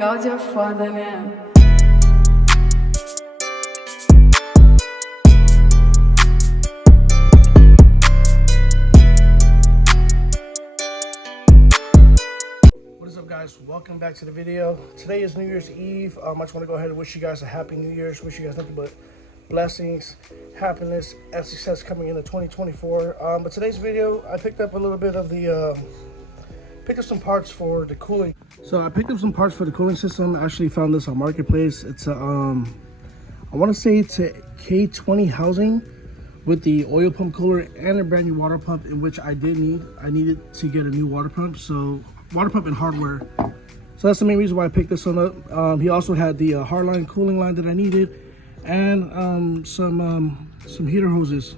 Y'all just further now. What is up, guys? Welcome back to the video. Today is New Year's Eve. I just want to go ahead and wish you guys a happy New Year's. Wish you guys nothing but blessings, happiness, and success coming into 2024. But today's video, I picked up a little bit of the picked up some parts for the cooling. So I picked up some parts for the cooling system. I actually found this on Marketplace. It's a I want to say it's a K20 housing with the oil pump cooler and a brand new water pump, in which I needed to get a new water pump. So water pump and hardware. So that's the main reason why I picked this one up. He also had the hardline cooling line that I needed, and some heater hoses.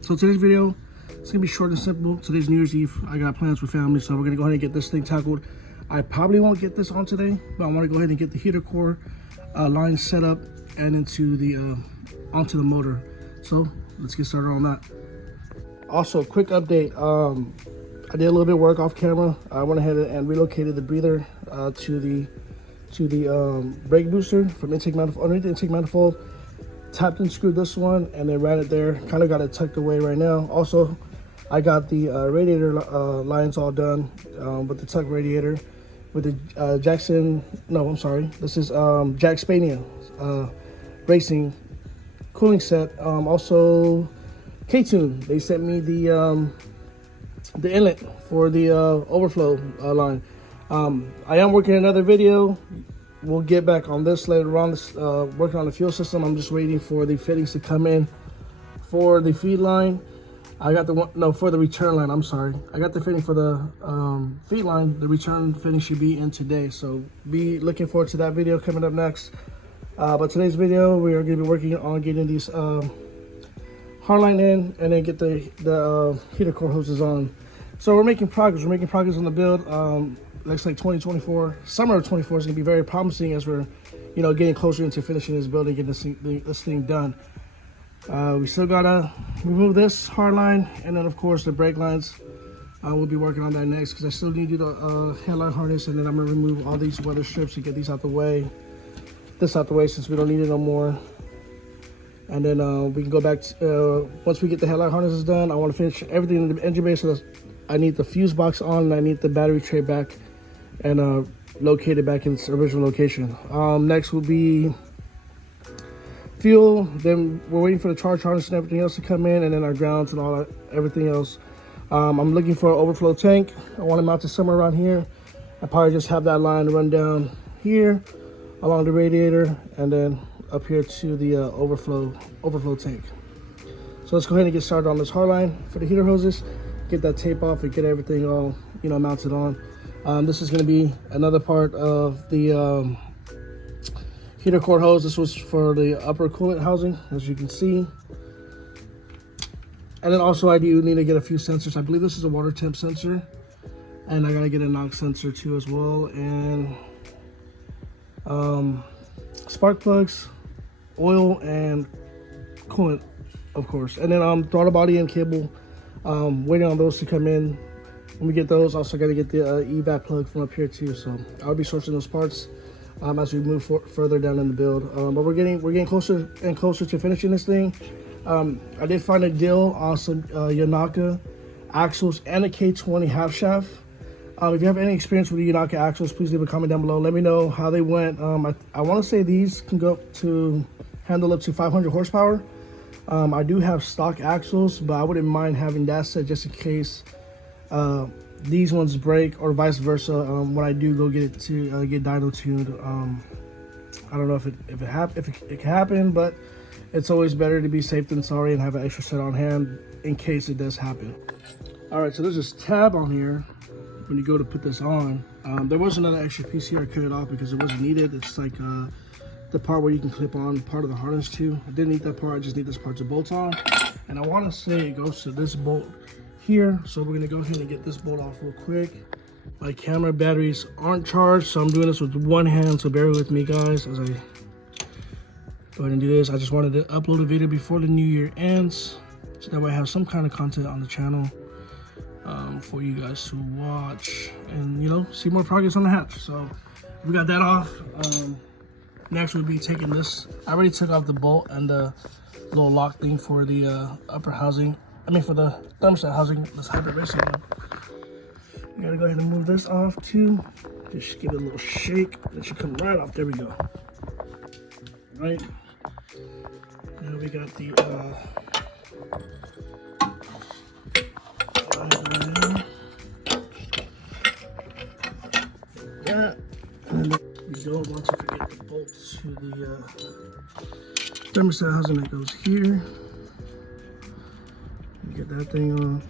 So today's video, it's gonna be short and simple. Today's New Year's Eve. I got plans with family, so we're gonna go ahead and get this thing tackled. I probably won't get this on today, but I want to go ahead and get the heater core line set up and into the onto the motor. So let's get started on that. Also, quick update. I did a little bit of work off camera. I went ahead and relocated the breather to the brake booster from underneath the intake manifold. Tapped and screwed this one and then ran it there. Kind of got it tucked away right now. Also, I got the radiator lines all done with the tuck radiator with the Jackson. No, I'm sorry. This is Jack Spania racing cooling set. Also, K-Tune. They sent me the inlet for the overflow line. I am working another video. We'll get back on this later on. Working on the fuel system. I'm just waiting for the fittings to come in for the feed line. I got the one, no, for the return line. I'm sorry. I got the fitting for the feed line. The return fitting should be in today. So be looking forward to that video coming up next. But today's video, we are going to be working on getting these hardline in and then get the heater core hoses on. So we're making progress. We're making progress on the build. Looks like 2024, summer of 24 is going to be very promising as we're, getting closer into finishing this build and getting this thing done. We still gotta remove this hard line, and then of course the brake lines. We'll be working on that next because I still need to do the headlight harness, and then I'm gonna remove all these weather strips and get these out the way. This out the way since we don't need it no more. And then we can go back to, once we get the headlight harnesses done. I want to finish everything in the engine bay, so I need the fuse box on, and I need the battery tray back and located back in its original location. Next will be fuel. Then we're waiting for the charge harness and everything else to come in, and then our grounds and all that, everything else. I'm looking for an overflow tank. I want to mount it somewhere around here. I probably just have that line run down here along the radiator and then up here to the overflow tank. So let's go ahead and get started on this hard line for the heater hoses. Get that tape off and get everything all mounted on. This is going to be another part of the heater core hose. This was for the upper coolant housing, as you can see. And then also I do need to get a few sensors. I believe this is a water temp sensor, and I gotta get a NOx sensor too as well, and spark plugs, oil, and coolant, of course. And then throttle body and cable, waiting on those to come in. When we get those, also got to get the evac plug from up here too. So I'll be sourcing those parts as we move further down in the build. But we're getting closer and closer to finishing this thing. I did find a deal on some Yanaka axles and a K20 half shaft. If you have any experience with the Yanaka axles, please leave a comment down below. Let me know how they went. I want to say these can go to handle up to 500 horsepower. I do have stock axles, but I wouldn't mind having that set just in case these ones break, or vice versa. When I do go get dyno tuned, I don't know if it can happen, but it's always better to be safe than sorry and have an extra set on hand in case it does happen. All right, so there's this tab on here when you go to put this on. There was another extra piece here. I cut it off because it wasn't needed. It's like the part where you can clip on part of the harness too. I didn't need that part. I just need this part to bolt on, and I want to say it goes to this bolt here. So we're gonna go ahead and get this bolt off real quick. My camera batteries aren't charged, so I'm doing this with one hand, so bear with me guys as I go ahead and do this. I just wanted to upload a video before the new year ends, so that way I have some kind of content on the channel for you guys to watch and see more progress on the hatch. So we got that off. Next we'll be taking this. I already took off the bolt and the little lock thing for the upper housing. I mean for the thermostat housing, this hybrid racing one. You gotta go ahead and move this off too. Just give it a little shake. It should come right off. There we go. Right. Now we got the that. And then we don't want to forget the bolts to the thermostat housing that goes here. Get that thing on.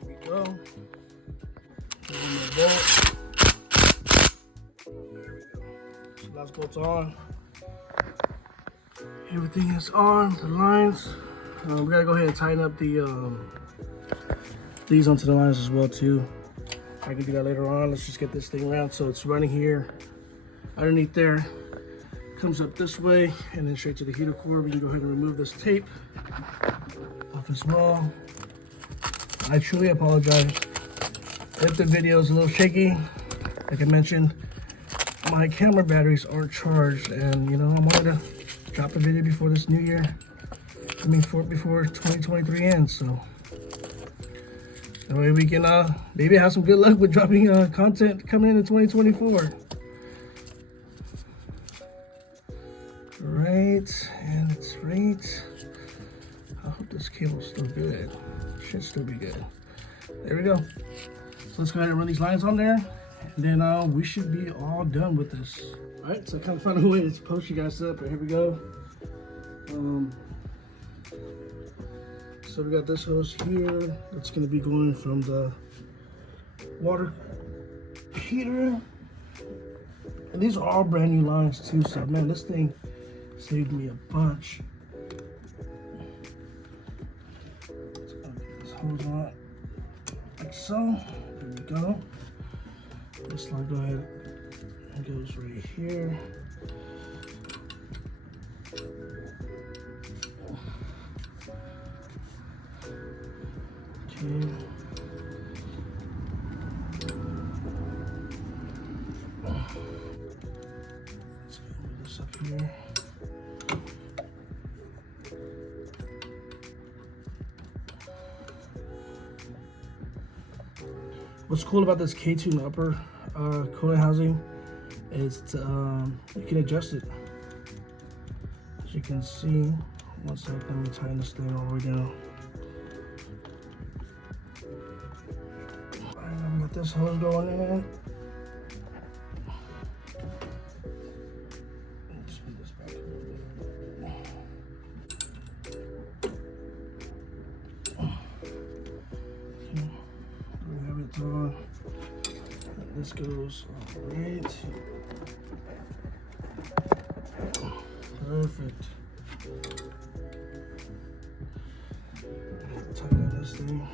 There we go. Bolt. There we go. So last bolt's on. Everything is on. The lines. We gotta go ahead and tighten up the these onto the lines as well too. I can do that later on. Let's just get this thing around so it's running here. Underneath there, comes up this way and then straight to the heater core. We can go ahead and remove this tape off as well. I truly apologize if the video is a little shaky. Like I mentioned, my camera batteries aren't charged, and you know, I wanted to drop a video before this new year. I mean, before 2023 ends, so that way we can maybe have some good luck with dropping content coming into 2024. Right, and it's right. I hope this cable's still good. Should still be good. There we go. So let's go ahead and run these lines on there, and then we should be all done with this. All right, so I kind of found a way to post you guys up, but here we go. So we got this hose here. That's going to be going from the water heater, and these are all brand new lines too. So man, this thing saved me a bunch. Let's get this hose on like so. There we go. This line go ahead and goes right here. Okay. Let's move this up here. What's cool about this K2 upper cooling housing is you can adjust it. As you can see, one second, let me tighten this thing all the way down. Alright, got this hose going in. Just put this back a little bit. Okay, we have it on. This goes all right. Perfect. Tighten this thing.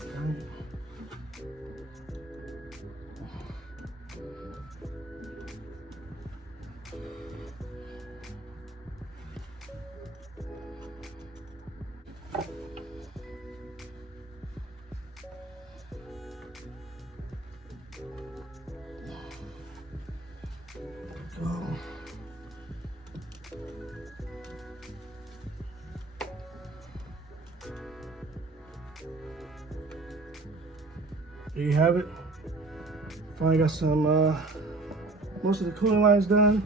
Right. Go. There you have it. Finally got some most of the cooling lines done.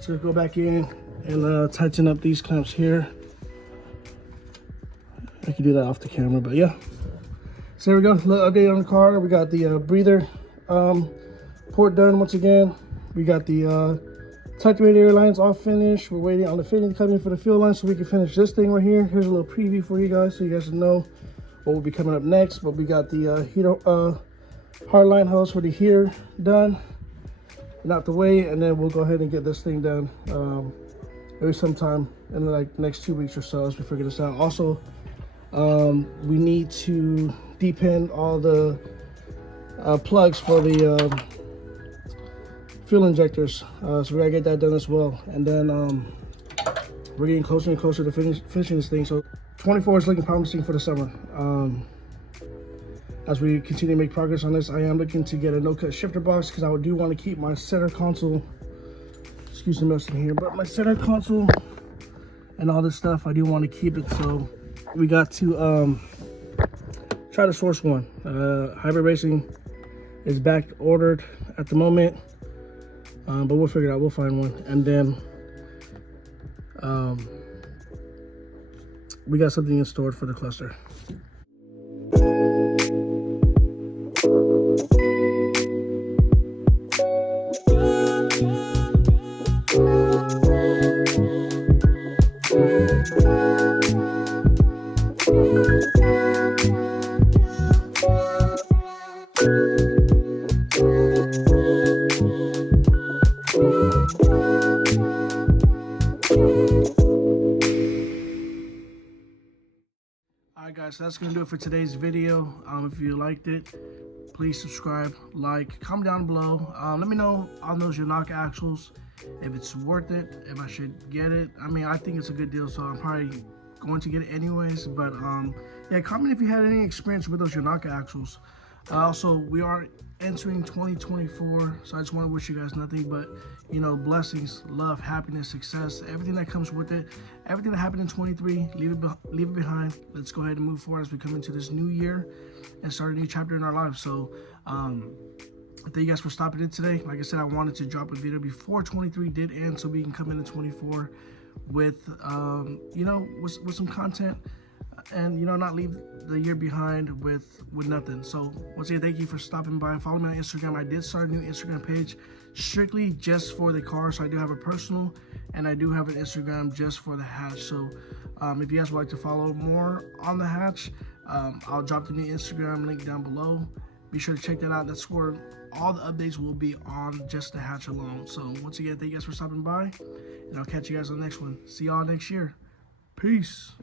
So go back in and tighten up these clamps here. I can do that off the camera, but yeah. So there we go. Little update on the car. We got the breather port done once again. We got the tuck radiator lines all finished. We're waiting on the fitting to come in for the fuel line so we can finish this thing right here. Here's a little preview for you guys so you guys know what will be coming up next. But we got the heater hard line hose for the heater done and out the way, and then we'll go ahead and get this thing done maybe sometime in the next 2 weeks or so as we figure this out. Also, we need to depin all the plugs for the fuel injectors. So we gotta get that done as well. And then we're getting closer and closer to finishing this thing. So 24 is looking promising for the summer. As we continue to make progress on this, I am looking to get a no-cut shifter box because I do want to keep my center console, excuse the mess in here, but my center console and all this stuff, I do want to keep it. So we got to try to source one. Hybrid Racing is back ordered at the moment, but we'll figure it out. We'll find one. And then we got something in store for the cluster. Alright guys, so that's going to do it for today's video. If you liked it, please subscribe, like, comment down below. Let me know on those Yanaka axles if it's worth it, if I should get it. I mean, I think it's a good deal, so I'm probably going to get it anyways. But yeah, comment if you had any experience with those Yanaka axles. Also, we are entering 2024, so I just want to wish you guys nothing but, you know, blessings, love, happiness, success, everything that comes with it. Everything that happened in 23, leave it behind. Let's go ahead and move forward as we come into this new year and start a new chapter in our lives. So thank you guys for stopping in today. Like I said, I wanted to drop a video before 23 did end so we can come into 24 with you know, with some content, and, you know, not leave the year behind with nothing. So once again, thank you for stopping by. Follow me on Instagram. I did start a new Instagram page strictly just for the car. So I do have a personal and I do have an Instagram just for the hatch. So if you guys would like to follow more on the hatch, I'll drop the new Instagram link down below. Be sure to check that out. That's where all the updates will be on just the hatch alone. So once again, thank you guys for stopping by, and I'll catch you guys on the next one. See y'all next year. Peace.